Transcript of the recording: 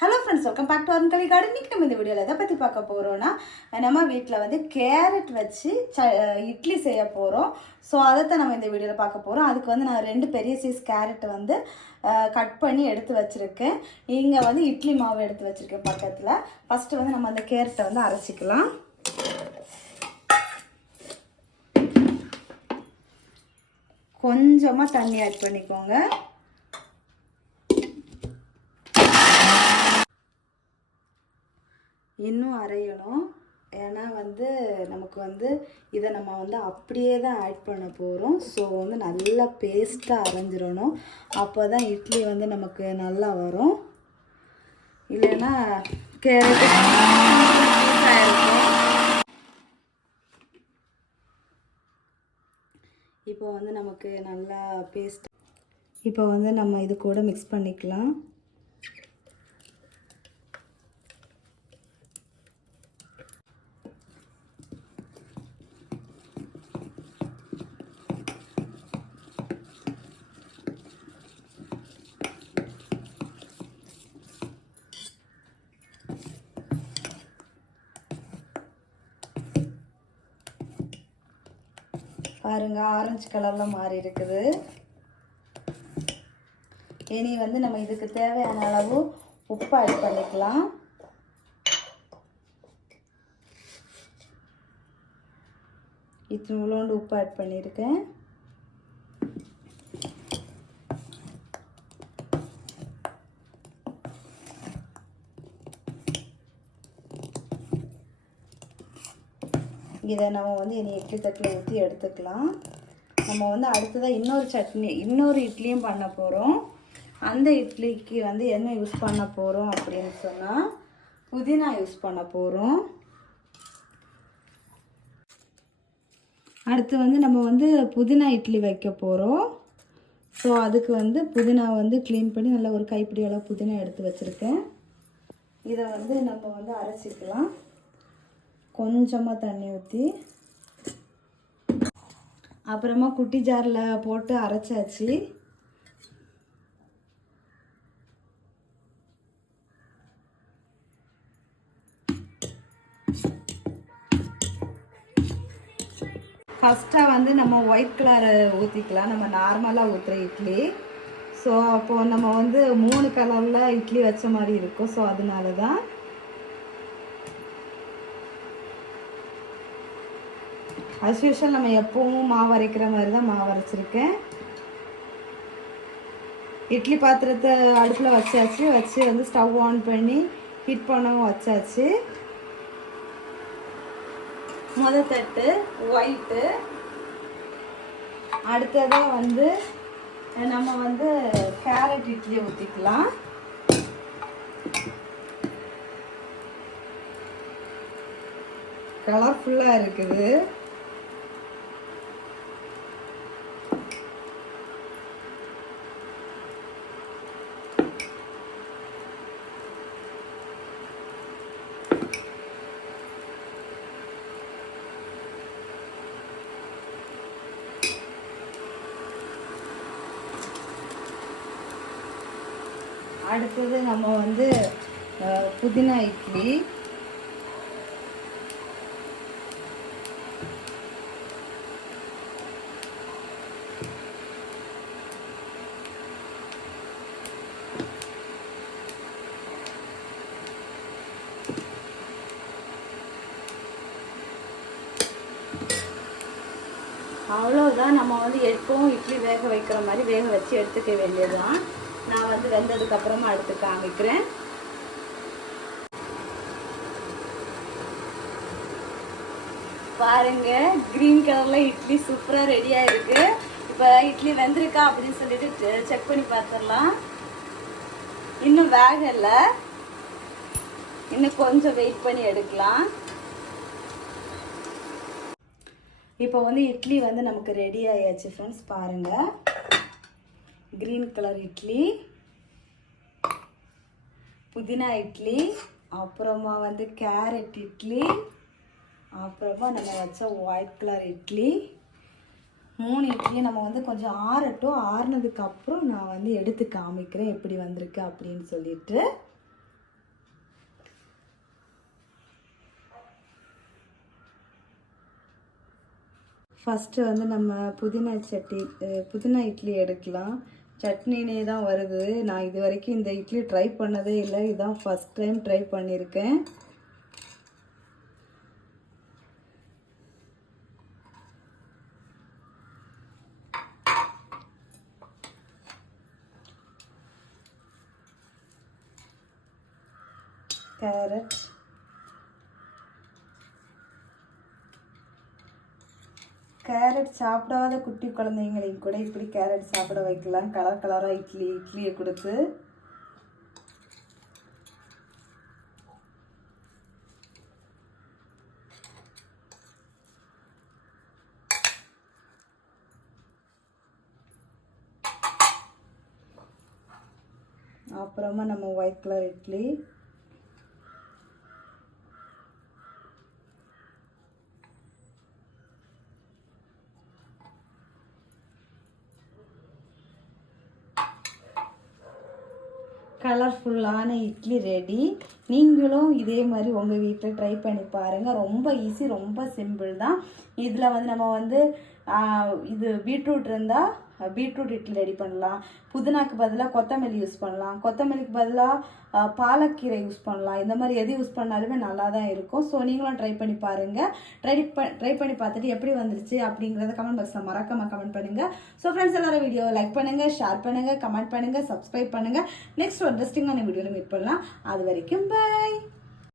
Hello friends, welcome back to Arunkali Garden. இன்றைக்கி நம்ம இந்த வீடியோவில் எதை பற்றி பார்க்க போகிறோன்னா, நம்ம வீட்டில் வந்து கேரட் வச்சு இட்லி செய்ய போகிறோம். ஸோ அதைத்தான் நம்ம இந்த வீடியோவில் பார்க்க போகிறோம். அதுக்கு வந்து நான் 2 பெரிய சைஸ் கேரட்டை வந்து கட் பண்ணி எடுத்து வச்சுருக்கேன். இங்கே வந்து இட்லி மாவு எடுத்து வச்சுருக்கேன் பக்கத்தில். ஃபஸ்ட்டு வந்து நம்ம அந்த கேரட்டை வந்து அரைச்சிக்கலாம். கொஞ்சமாக தண்ணி ஆட் பண்ணிக்கோங்க. இன்னும் அரையணும். ஏன்னா வந்து நமக்கு வந்து இதை நம்ம வந்து அப்படியே தான் ஆட் பண்ண போகிறோம். ஸோ வந்து நல்லா பேஸ்ட்டாக அரைஞ்சிடணும். அப்போ தான் இட்லி வந்து நமக்கு நல்லா வரும். இல்லைன்னா கேரட் இப்போ வந்து நமக்கு நல்லா பேஸ்ட். இப்போ வந்து நம்ம இது கூட மிக்ஸ் பண்ணிக்கலாம். பாருங்க, ஆரஞ்சு கலரில் மாறி இருக்குது. இனி வந்து நம்ம இதுக்கு தேவையான அளவு உப்பு ஆட் பண்ணிக்கலாம். இவ்வளோண்டு உப்பு ஆட் பண்ணியிருக்கேன். இதை நம்ம வந்து இனி இட்லி தட்டில் ஊற்றி எடுத்துக்கலாம். நம்ம வந்து அடுத்ததாக இன்னொரு இட்லியும் பண்ண போகிறோம். அந்த இட்லிக்கு வந்து என்ன யூஸ் பண்ண போகிறோம் அப்படின்னு சொன்னால் புதினா யூஸ் பண்ண போகிறோம். அடுத்து வந்து நம்ம வந்து புதினா இட்லி வைக்க போகிறோம். ஸோ அதுக்கு வந்து புதினா வந்து க்ளீன் பண்ணி நல்லா ஒரு கைப்பிடி அளவு புதினா எடுத்து வச்சுருக்கேன். இதை வந்து நம்ம வந்து அரைச்சிக்கலாம். கொஞ்சமாக தண்ணி ஊற்றி அப்புறமா குட்டி ஜாரில் போட்டு அரைச்சாச்சு. ஃபஸ்ட்டாக வந்து நம்ம ஒயிட் கலரை ஊற்றிக்கலாம். நம்ம நார்மலாக ஊற்றுற இட்லி. ஸோ அப்போது நம்ம வந்து 3 கலரில் இட்லி வச்ச மாதிரி இருக்கும். ஸோ அதனால தான் அஸ் யூஷுவல் நம்ம எப்பவும் மாவு அரைக்கிற மாதிரி தான் மாவு அரைச்சிருக்கேன். இட்லி பாத்திரத்தை அடுப்பில் வச்சு வந்து ஸ்டவ் ஆன் பண்ணி ஹீட் பண்ணவும் வச்சாச்சு. முதல் தட்டு ஒயிட்டு. அடுத்ததாக வந்து நம்ம வந்து கேரட் இட்லி ஊற்றிக்கலாம். கலர்ஃபுல்லாக இருக்குது. அடுத்தது நம்ம வந்து புதினா இட்லி. அவ்வளோதான். நம்ம வந்து எப்பவும் இட்லி வேக வைக்கிற மாதிரி வேக வச்சு எடுத்துக்க வேண்டியதுதான். நான் வந்து வெந்ததுக்கு அப்புறமா எடுத்து காமிக்கிறேன். பாருங்க, கிரீன் கலர்ல இட்லி சூப்பரா ரெடியா இருக்கு. இப்போ இட்லி வெந்திருக்கா அப்படின்னு சொல்லிட்டு செக் பண்ணி பார்த்துடலாம். இன்னும் வேகல, இன்னும் கொஞ்சம் வெயிட் பண்ணி எடுக்கலாம். இப்போ வந்து இட்லி வந்து நமக்கு ரெடி ஆயாச்சு ஃப்ரெண்ட்ஸ். பாருங்க, கிரீன் கலர் இட்லி, புதினா இட்லி, அப்புறமா வந்து கேரட் இட்லி, அப்புறமா நம்ம வச்ச ஒயிட் கலர் இட்லி. 3 இட்லியும் நம்ம வந்து கொஞ்சம் ஆறுனதுக்கு அப்புறம் நான் வந்து எடுத்து காமிக்கிறேன் எப்படி வந்திருக்கு அப்படின்னு சொல்லிட்டு. ஃபஸ்ட்டு வந்து நம்ம புதினா இட்லி எடுக்கலாம். சட்னினே தான் வருது. நான் இது வரைக்கும் இந்த இட்லி ட்ரை பண்ணதே இல்லை. இதுதான் ஃபஸ்ட் டைம் ட்ரை பண்ணியிருக்கேன். கேரட் சாப்பிடாத குட்டி குழந்தைங்களையும் கூட இப்படி கேரட் சாப்பிட வைக்கலாம். கலர் கலராக இட்லியை கொடுத்து. அப்புறமா நம்ம ஒயிட் கலர் இட்லி. கலர்ஃபுல்லான இட்லி ரெடி. நீங்களும் இதே மாதிரி உங்கள் வீட்டில் ட்ரை பண்ணி பாருங்கள். ரொம்ப ஈஸி, ரொம்ப சிம்பிள் தான். இதில் வந்து நம்ம வந்து இது பீட்ரூட் இருந்தால் பீட்ரூட் இட்லி ரெடி பண்ணலாம். புதினாக்கு பதிலாக கொத்தமல்லி யூஸ் பண்ணலாம். கொத்தமல்லிக்கு பதிலாக பாலக்கீரை யூஸ் பண்ணலாம். இந்த மாதிரி எது யூஸ் பண்ணாலுமே நல்லா தான் இருக்கும். ஸோ நீங்களும் ட்ரை பண்ணி பாருங்கள். ட்ரை பண்ணி பார்த்துட்டு எப்படி வந்துருச்சு அப்படிங்கிறத கமெண்ட் பாக்ஸில் மறக்காமல் கமெண்ட் பண்ணுங்கள். ஸோ ஃப்ரெண்ட்ஸ், எல்லாரும் வீடியோ லைக் பண்ணுங்கள், ஷேர் பண்ணுங்கள், கமெண்ட் பண்ணுங்கள், சப்ஸ்கிரைப் பண்ணுங்கள். நெக்ஸ்ட் ஒரு இன்ட்ரெஸ்டிங்கான வீடியோவில் மீட் பண்ணலாம். அது வரைக்கும் பை.